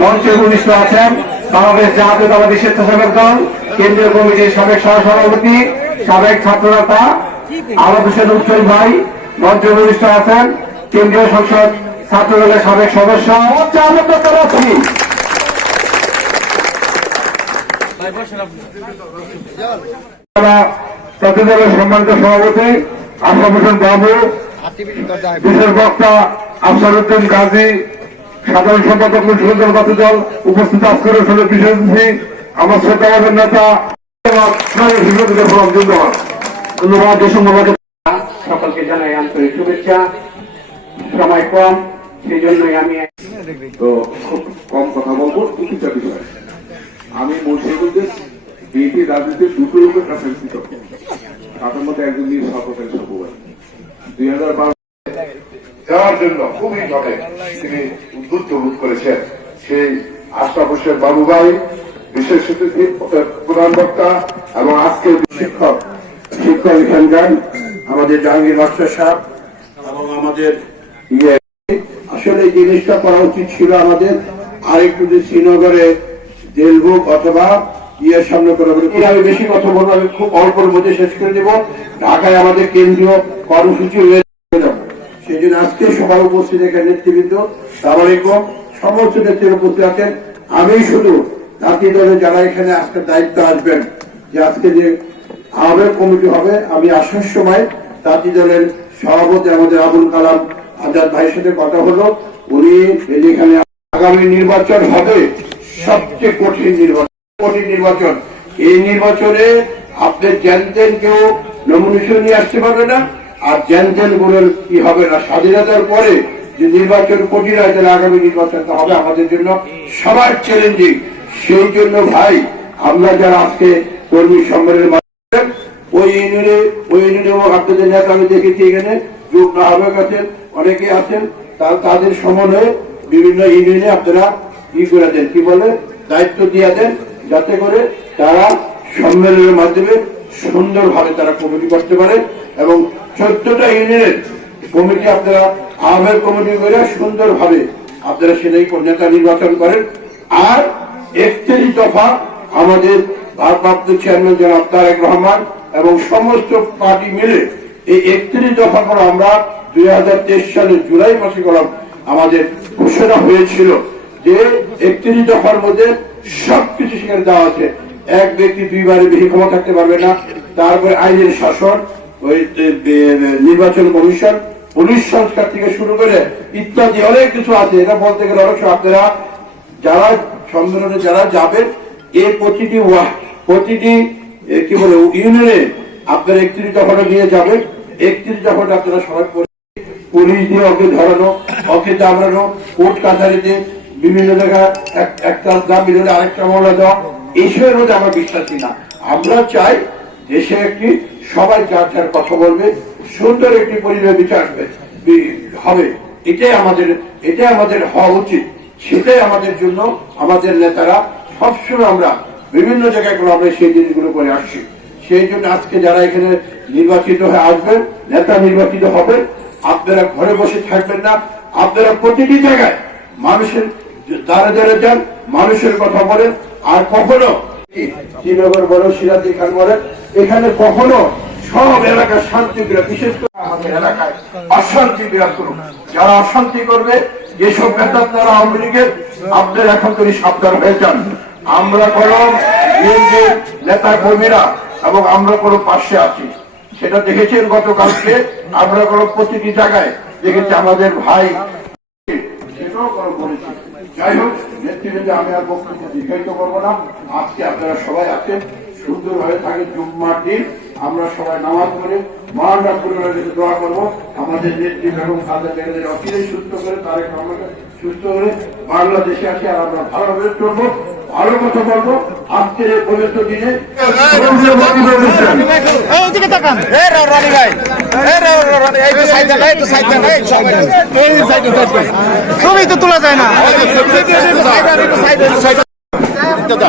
মঞ্চে উপবিষ্ট আছেন বাংলাদেশ জাতীয়তাবাদী স্বেচ্ছাসেবক দল কেন্দ্রীয় কমিটির সাবেক সহসভাপতি সাবেক ছাত্রনেতা আলোক হোসেন উজ্জ্বল ভাই। মঞ্চে উপবিষ্ট আছেন কেন্দ্রীয় সংসদ ছাত্র দলের সাবেক সদস্য চালক তরফি সম্মানিত সভাপতি আশরাফ হোসেন বাবু বিশেষ বক্তা গাজী সাধারণ সম্পাদক মুন্সিগঞ্জ বাতি দল উপস্থিত আজকের আসলে বিশেষ আমার শ্রদ্ধাবাদের নেতা, ধন্যবাদ এই সকলকে জানাই আন্তরিক শুভেচ্ছা। সময় কম, সেই জন্যই আমি তো খুব কম কথা বলব বিষয়। আমি মুন্সিগঞ্জের বিএনপি রাজনীতির দুটো লোকের কাছে তাদের মধ্যে একজন নিয়ে দুই হাজার দেওয়ার জন্য খুবই ভাবে তিনি উদ্বুদ্ধ বোধ করেছেন। সেই আশরাফ হোসেন বাবু ভাই, বিশেষ অতিথি প্রধান বক্তা এবং আজকে শিক্ষক শিক্ষক এখানকার আমাদের জাহাঙ্গীর মাস্টার সাহেব এবং আমাদের ইয়ে। আসলে এই জিনিসটা করা উচিত ছিল আমাদের আরেকটু যে শ্রীনগরে দেলবুক অথবা ইয়ের সামনে করে আমি বেশি কথা বলব, আমি খুব অল্পের মধ্যে শেষ করে দেবো। ঢাকায় আমাদের কেন্দ্রীয় কর্মসূচি যাব সেই জন্য আজকে সবার উপস্থিত এখানে নেতৃবৃন্দ সালাম সমস্ত নেতৃত্বের উপস্থিত আছেন। আমি শুধু জাতীয় দলে যারা এখানে আজকে দায়িত্ব আসবেন, যে আজকে যে আহ্বায়ক কমিটি হবে, আমি আসার সময় জাতীয় দলের সভাপতি আমাদের আবুল কালাম আজাদ ভাইয়ের সাথে কথা হলো। উনি এখানে আগামী নির্বাচন হবে, সবচেয়ে কঠিন নির্বাচন কঠিন নির্বাচন। এই নির্বাচনে আপনি জানতেন কেউ নমিনেশন নিয়ে আসতে পারবে না। আর জ্যানতেনগুলোর কি হবে না, স্বাধীনতার পরে যে নির্বাচন কঠিন হয়, তাহলে আগামী নির্বাচনটা হবে আমাদের জন্য সবার চ্যালেঞ্জিং সেই জন্য ভাই, আমরা যারা আজকে কর্মী সম্মেলনের মাধ্যমে, ওই ইউনিয়নে ওই ইউনিয়নে আপনাদের নেতা আমি দেখেছি এখানে যুগ আহ্বায়ক আছেন অনেকে আছেন তার তাদের সমন্বয়ে বিভিন্ন ইউনিয়নে আপনারা ই করে দেন, কি বলে, দায়িত্ব দিয়ে দেন, যাতে করে তারা সম্মেলনের মাধ্যমে সুন্দরভাবে তারা কমিটি করতে পারে এবং চোদ্দটা ইউনিয়নের কমিটি আপনারা আহ্বায়ক কমিটি করে সুন্দরভাবে আপনারা সেটাই নেতা নির্বাচন করেন। আর একত্রিশ দফা আমাদের ভারপ্রাপ্ত চেয়ারম্যান জনাব তারেক রহমান এবং সমস্ত পার্টি মিলে এই একত্রিশ দফা করে আমরা দুই হাজার তেইশ সালের জুলাই মাসে করলাম আমাদের ঘোষণা হয়েছিল যে একত্রিশ দফার মধ্যে সবকিছু সেখানে দেওয়া আছে। এক ব্যক্তি দুইবারে বেশি ক্ষমা থাকতে পারবে না, তারপরে আইনের শাসন ওই এ, এ, নির্বাচন কমিশন পুলিশ সংস্কার থেকে শুরু করে ইত্যাদি অনেক কিছু আছে। এটা বলতে গেলে অনেক আপনারা যারা সম্মেলনে যারা যাবেন এই প্রতিটি প্রতিটি এ, কি বলে ইউনিয়নে আপনারা একত্রিশ দফাটা নিয়ে যাবেন। একত্রিশ দফাটা আপনারা সবাই পুলিশ দিয়ে ওকে ধরানো ওকে দাবড়ানো কোর্ট কাছারিতে বিভিন্ন জায়গায় একটা দাবি ধরে আরেকটা মামলা দেওয়া এইসবের মধ্যে আমরা বিশ্বাসী না। আমরা চাই দেশে একটি সবাই যার যার কথা বলবে, সুন্দর একটি পরিবেশ বিচার হবে- হবে। এটাই আমাদের এটাই আমাদের হওয়া উচিত। সেটাই আমাদের জন্য আমাদের নেতারা সবসময় আমরা বিভিন্ন জায়গায় করে আমরা সেই জিনিসগুলো করে আসছি। সেই জন্য আজকে যারা এখানে নির্বাচিত হয়ে আসবেন, নেতা নির্বাচিত হবেন, আপনারা ঘরে বসে থাকবেন না। আপনারা প্রতিটি জায়গায় মানুষের দ্বারা দ্বারা যান, মানুষের কথা বলেন, আর কখনো শ্রীনগর বড় এখানে কখনো সব এলাকা শান্তি বিরাট, বিশেষ করে আমাদের এলাকায় অশান্তি বিরাট করুন যারা অশান্তি করবে, যেসব আওয়ামী লীগের, আপনারা এখন তিনি সাবধান আমরা কোনো নেতা কর্মীরা এবং আমরা কোনো পাশে আছি। সেটা দেখেছেন গতকালকে, আমরা কোনো প্রতিটি জায়গায় দেখেছি আমাদের ভাই, সেটাও করো বলেছি। যাই হোক নেতৃত্বে আমি আর বক্তব্য দীর্ঘায়িত করব না, আজকে আপনারা সবাই আছেন সুন্দর সুন্দরভাবে থাকে জুম্মার দিন, আমরা সবাই নামাজ পড়ে মহানরা পরিবারের কাছে দোয়া করব। আমাদের নেত্রী বেগম খালেদা বেগমের অচিরে সুস্থ করে, তারেক সুস্থ করে বাংলাদেশে আসি আর আমরা ভালোভাবে চলবো। ভালো কথা বলব। আজকের এই পবিত্র দিনে ছবি তো তোলা যায় না। দাদা